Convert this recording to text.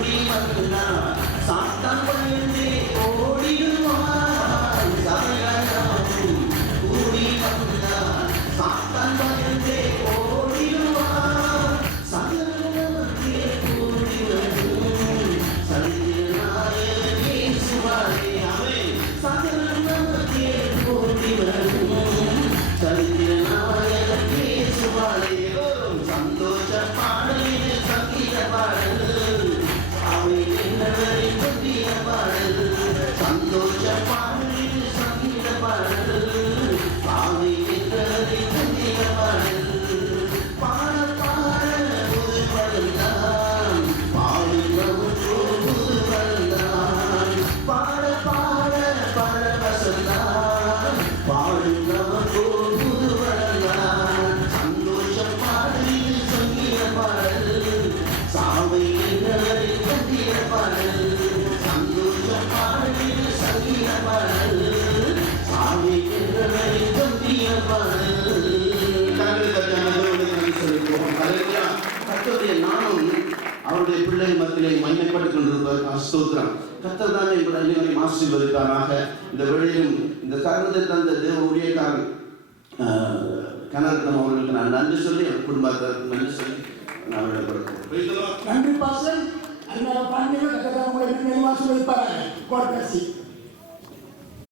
கூடி வந்தார் சாத்தான் பயந்தே ஓடிடுவார் சகலமும் கூடி வந்தார் சாத்தான் பயந்தே ஓடிடுவார் சகலமுமே கூடி வரும் சந்திரநாயகன் இயேசுவாரே ஆமென் சகலமுமே கூடி வரும் சந்திரநாயகன் இயேசுவாரே சந்தோஷ பாடலில் சங்கீத பாடல் அவை என்னவரை புதிய பாடல் சந்தோஷ பாடலில் சங்கீத பாடல் அவை என்னவரை புதிய பாடல் பாட பாட புது பழந்தான் பாடுகிறவன் புது பழந்தான் பாட பாட பல வசந்தான் பாடுகிறவன் புது பழந்தான் சந்தோஷம் பாடலில் சங்கீத பாடல் சாவை என்றவரை கண்டிய பாடல் சந்தோஷம் பாடலில் சங்கீத பாடல் சாவை என்றவரை கண்டிய பாடல் கர்த்தருடைய நாமம் அவருடைய பிள்ளை மத்தியிலே மகிமைப்பட்டுக் கொண்டிருப்பதற்காக ஸ்தோத்திரம். கர்த்தர் தாமே எங்கள் அனைவரையும் ஆசீர்வதிப்பாராக. இந்த வேளையிலும் இந்த தருணத்தை தந்த தேவ ஊழியக்காரன் கனரத்னம் அவர்களுக்கு நான் நன்றி சொல்லி என் குடும்பத்திற்கு நன்றி சொல்லி நான் விடப்படுகிறேன். நன்றி பாஸ்டர். அதனால பாண்டியர்கள் கர்த்தர் உங்களை ஆசீர்வதிப்பாராக. God bless you.